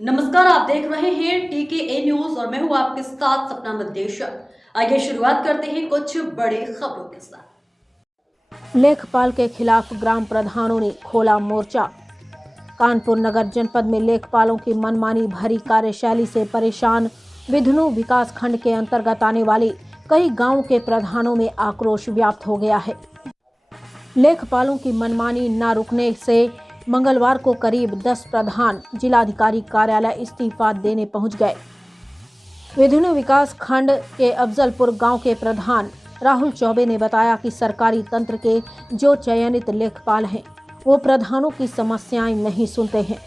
नमस्कार, आप देख रहे हैं TKA न्यूज और मैं हूं आपके साथ सपना मदेशर। आइए शुरुआत करते हैं कुछ बड़े खबरों के साथ। लेखपाल के खिलाफ ग्राम प्रधानों ने खोला मोर्चा। कानपुर नगर जनपद में लेखपालों की मनमानी भरी कार्यशैली से परेशान विधुनु विकास खंड के अंतर्गत आने वाले कई गांवों के प्रधानों में आक्रोश व्याप्त हो गया है। लेखपालों की मनमानी न रुकने से मंगलवार को करीब 10 प्रधान जिलाधिकारी कार्यालय इस्तीफा देने पहुंच गए। विधुनु विकास खंड के अफजलपुर गांव के प्रधान राहुल चौबे ने बताया कि सरकारी तंत्र के जो चयनित लेखपाल हैं वो प्रधानों की समस्याएं नहीं सुनते हैं।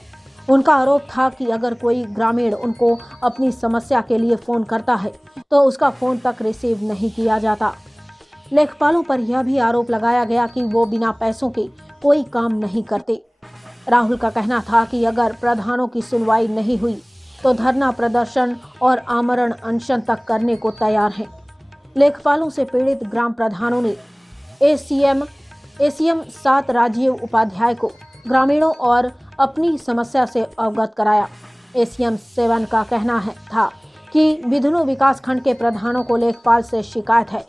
उनका आरोप था कि अगर कोई ग्रामीण उनको अपनी समस्या के लिए फ़ोन करता है तो उसका फ़ोन तक रिसीव नहीं किया जाता। लेखपालों पर यह भी आरोप लगाया गया कि वो बिना पैसों के कोई काम नहीं करते। राहुल का कहना था कि अगर प्रधानों की सुनवाई नहीं हुई तो धरना प्रदर्शन और आमरण अनशन तक करने को तैयार हैं। लेखपालों से पीड़ित ग्राम प्रधानों ने एसीएम 7 राजीव उपाध्याय को ग्रामीणों और अपनी समस्या से अवगत कराया। एसीएम 7 का कहना था कि विधुनु विकास खंड के प्रधानों को लेखपाल से शिकायत है।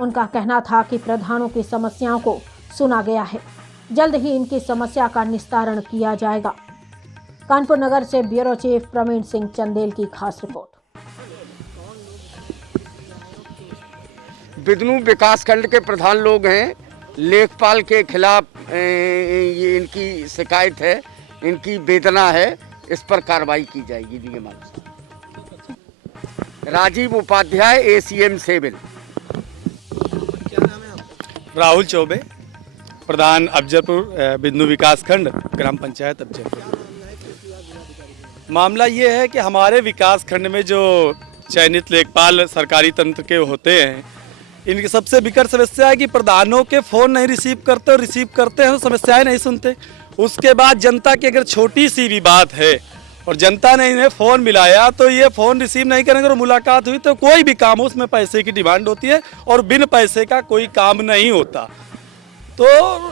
उनका कहना था कि प्रधानों की समस्याओं को सुना गया है, जल्द ही इनकी समस्या का निस्तारण किया जाएगा। कानपुर नगर से ब्यूरो चीफ प्रवीण सिंह चंदेल की खास रिपोर्ट। विधुनु विकास खंड के प्रधान लोग हैं, लेखपाल के खिलाफ ये इनकी शिकायत है, इनकी वेदना है, इस पर कार्रवाई की जाएगी। जी राजीव उपाध्याय एसीएम 7। राहुल चौबे, प्रधान अफजलपुर विधुनु विकास खंड ग्राम पंचायत अफजलपुर। मामला ये है कि हमारे विकास खंड में जो चयनित लेखपाल सरकारी तंत्र के होते हैं, इनकी सबसे विकट समस्या है कि प्रधानों के फ़ोन नहीं रिसीव करते और रिसीव करते हैं तो समस्याएं नहीं सुनते। उसके बाद जनता की अगर छोटी सी भी बात है और जनता ने इन्हें फ़ोन मिलाया तो ये फ़ोन रिसीव नहीं करेंगे और मुलाकात हुई तो कोई भी काम हो उसमें पैसे की डिमांड होती है और बिन पैसे का कोई काम नहीं होता। तो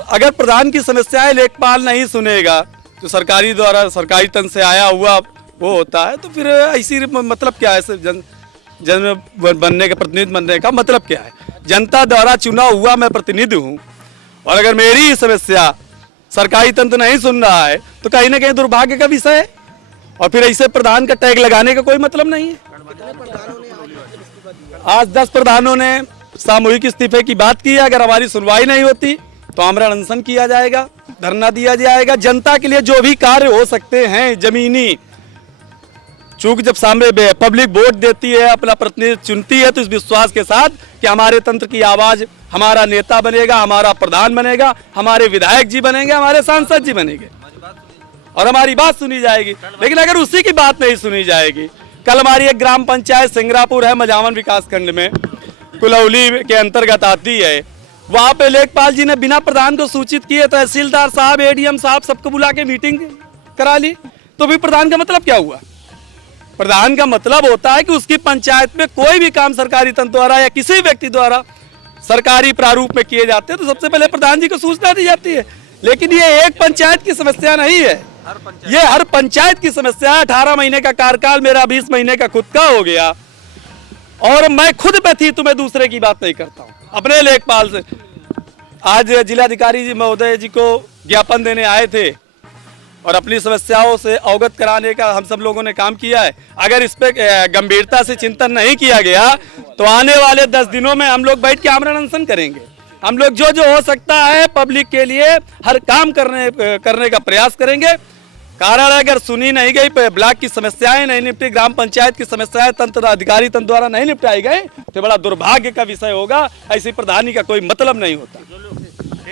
अगर प्रधान की समस्याएं लेखपाल नहीं सुनेगा तो सरकारी द्वारा सरकारी तंत्र से आया हुआ वो होता है, तो फिर ऐसी मतलब क्या है? जन बनने का प्रतिनिधि बनने का मतलब क्या है? जनता द्वारा चुना हुआ मैं प्रतिनिधि हूँ और अगर मेरी समस्या सरकारी तंत्र नहीं सुन रहा है तो कहीं ना कहीं दुर्भाग्य का विषय है और फिर ऐसे प्रधान का टैग लगाने का कोई मतलब नहीं है। आज 10 प्रधानों ने सामूहिक इस्तीफे की बात की है। अगर हमारी सुनवाई नहीं होती तो आमरण अनशन किया जाएगा, धरना दिया जाएगा। जनता के लिए जो भी कार्य हो सकते हैं जमीनी, चूंकि जब सामने पब्लिक वोट देती है, अपना प्रतिनिधि चुनती है, तो इस विश्वास के साथ कि हमारे तंत्र की आवाज़ हमारा नेता बनेगा, हमारा प्रधान बनेगा, हमारे विधायक जी बनेंगे, हमारे सांसद जी बनेंगे और हमारी बात सुनी जाएगी। लेकिन अगर उसी की बात नहीं सुनी जाएगी, कल हमारी एक ग्राम पंचायत सिंगरापुर है मझावन विकास खंड में, कुलौली के अंतर्गत आती है, वहाँ पे लेखपाल जी ने बिना प्रधान को सूचित किए तहसीलदार साहब, एडीएम साहब सबको बुला के मीटिंग करा ली। तो भी प्रधान का मतलब क्या हुआ? प्रधान का मतलब होता है कि उसकी पंचायत में कोई भी काम सरकारी तंत्र द्वारा या किसी व्यक्ति द्वारा सरकारी प्रारूप में किए जाते हैं तो सबसे पहले प्रधान जी को सूचना दी जाती है। लेकिन ये एक पंचायत की समस्या नहीं है, ये हर पंचायत की समस्या है। 18 महीने का कार्यकाल मेरा 20 महीने का खुद का हो गया और मैं खुद व्यथित, मैं दूसरे की बात नहीं करता हूँ अपने लेखपाल से। आज जिलाधिकारी जी महोदय जी को ज्ञापन देने आए थे और अपनी समस्याओं से अवगत कराने का हम सब लोगों ने काम किया है। अगर इस पे गंभीरता से चिंतन नहीं किया गया तो आने वाले 10 दिनों में हम लोग बैठ के आमरण अनशन करेंगे। हम लोग जो हो सकता है पब्लिक के लिए हर काम करने का प्रयास करेंगे। कारण अगर सुनी नहीं गई, ब्लॉक की समस्याएं नहीं निपटी, ग्राम पंचायत की समस्याएं तंत्र अधिकारी तंत्र द्वारा नहीं निपटाई गई तो बड़ा दुर्भाग्य का विषय होगा। ऐसी प्रधानी का कोई मतलब नहीं होता।